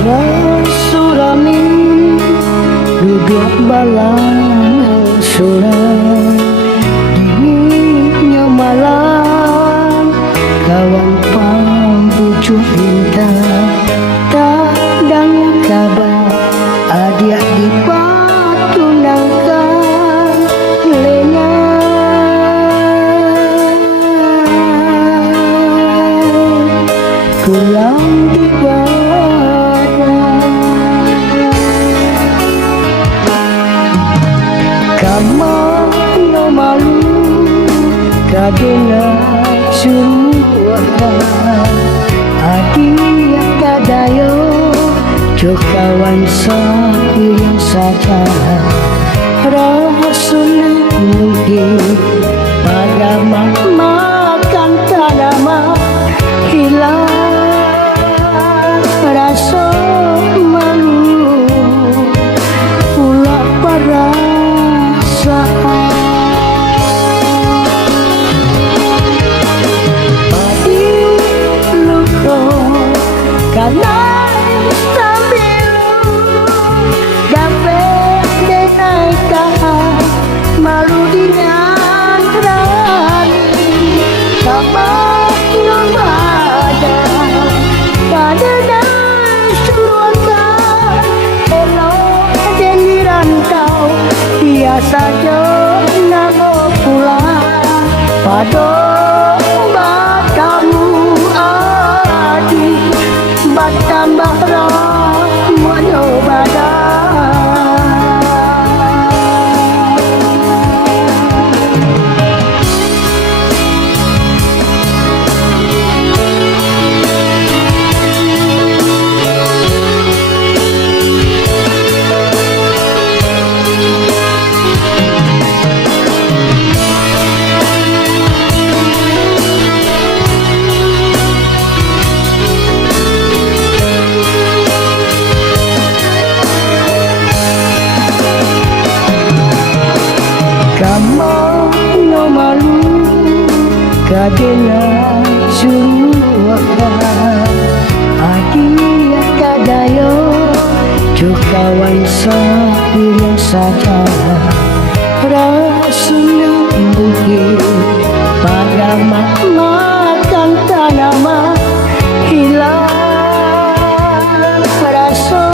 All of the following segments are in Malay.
Surami duduk balang surang dinginnya malam kawan pambujuk bintang tak dan kabar adik di batu nangka lena pulang di Kamano malu kadena suruhan adia kadayo jokawan sayang saja rasul mungkin pada makan tanama hilang rasa malu pula para karena sambil dapat denaikkan malu dengan rani sama nomada kadang suruhkan elok dan dirantau biasa jo namo pulang pada tambah rahmono Kamano malu kadena suruhan adia kadayo jokawan sayang saja rasanya mungkin pada makan tanama hilang rasa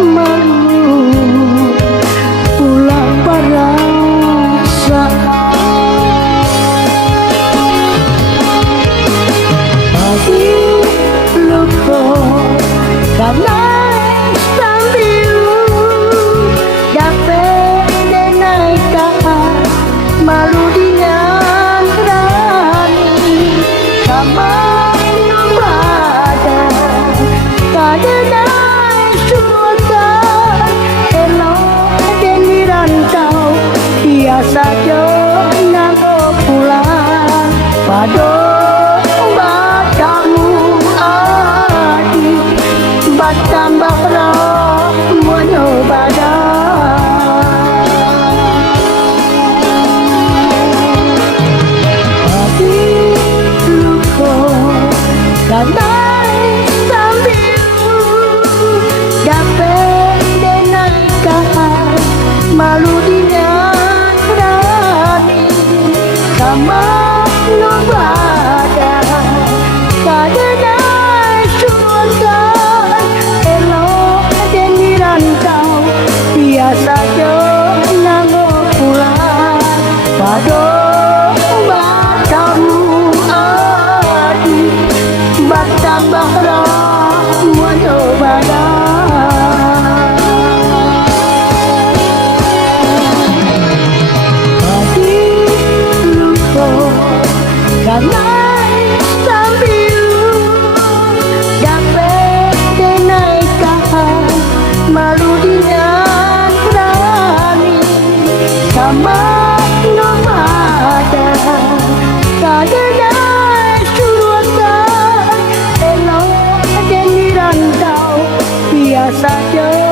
malu pulang para karena sambil dapat denaikkan malu dengan rani sama nomada kadang suruhkan elok dan dirantau biasa jo namo pulang pada tambah rahmono hati luka karena sambil dapat denaikkan malu dengan rani sama nomada kadang biasa jo namo pulang pada batamu adi batambah rahmono hati luka karena sambil dapat denaikkan malu dengan sama nomada kadang suruhkan elok dan dirantau biasa jo